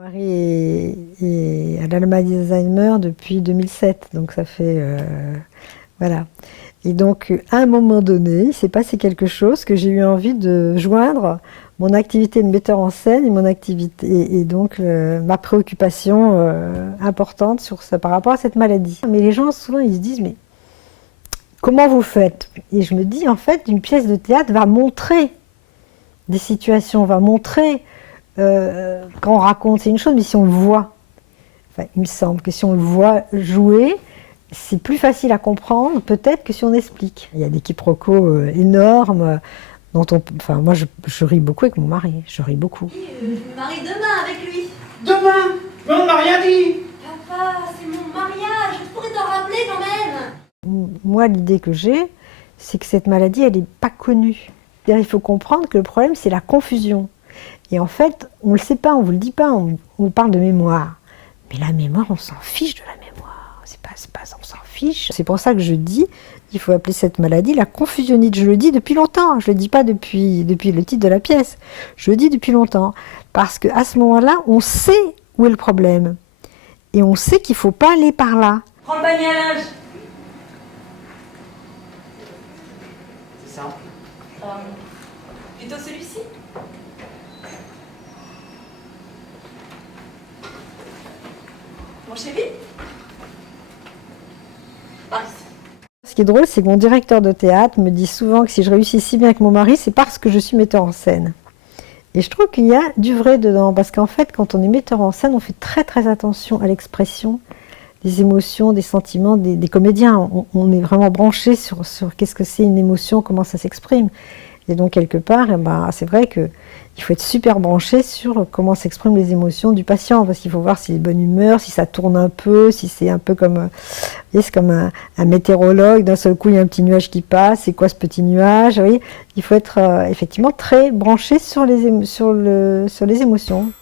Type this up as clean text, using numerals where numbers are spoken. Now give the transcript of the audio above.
Mon mari a la maladie d'Alzheimer depuis 2007, donc ça fait... voilà. Et donc, à un moment donné, il s'est passé quelque chose que j'ai eu envie de joindre mon activité de metteur en scène et mon activité et donc ma préoccupation importante sur ça, par rapport à cette maladie. Mais les gens, souvent, ils se disent, mais comment vous faites? Et je me dis, en fait, une pièce de théâtre va montrer des situations, va montrer, quand on raconte, c'est une chose, mais si on le voit, enfin, il me semble que si on le voit jouer, c'est plus facile à comprendre peut-être que si on explique. Il y a des quiproquos énormes, dont enfin moi je ris beaucoup avec mon mari, je ris beaucoup. Je me marie demain avec lui. Demain? Mais on n'a rien dit. Papa, c'est mon mariage, je pourrais t'en rappeler quand même. Moi l'idée que j'ai, c'est que cette maladie elle n'est pas connue. Il faut comprendre que le problème c'est la confusion. Et en fait, on ne le sait pas, on ne vous le dit pas, on parle de mémoire. Mais la mémoire, on s'en fiche de la mémoire. C'est pas, on s'en fiche. C'est pour ça que je dis, il faut appeler cette maladie la confusionnite. Je le dis depuis longtemps, je ne le dis pas depuis le titre de la pièce. Je le dis depuis longtemps. Parce qu'à ce moment-là, on sait où est le problème. Et on sait qu'il ne faut pas aller par là. Prends le panier à linge. C'est ça. Plutôt celui-ci. Mon chéri. Par ici. Ce qui est drôle, c'est que mon directeur de théâtre me dit souvent que si je réussis si bien avec mon mari, c'est parce que je suis metteur en scène. Et je trouve qu'il y a du vrai dedans, parce qu'en fait, quand on est metteur en scène, on fait très très attention à l'expression des émotions, des sentiments des comédiens. On est vraiment branché sur qu'est-ce que c'est une émotion, comment ça s'exprime. Et donc, quelque part, eh ben, c'est vrai qu'il faut être super branché sur comment s'expriment les émotions du patient, parce qu'il faut voir s'il est de bonne humeur, si ça tourne un peu, si c'est un peu comme, c'est comme un météorologue, d'un seul coup, il y a un petit nuage qui passe, c'est quoi ce petit nuage? Oui, il faut être effectivement très branché sur les émotions.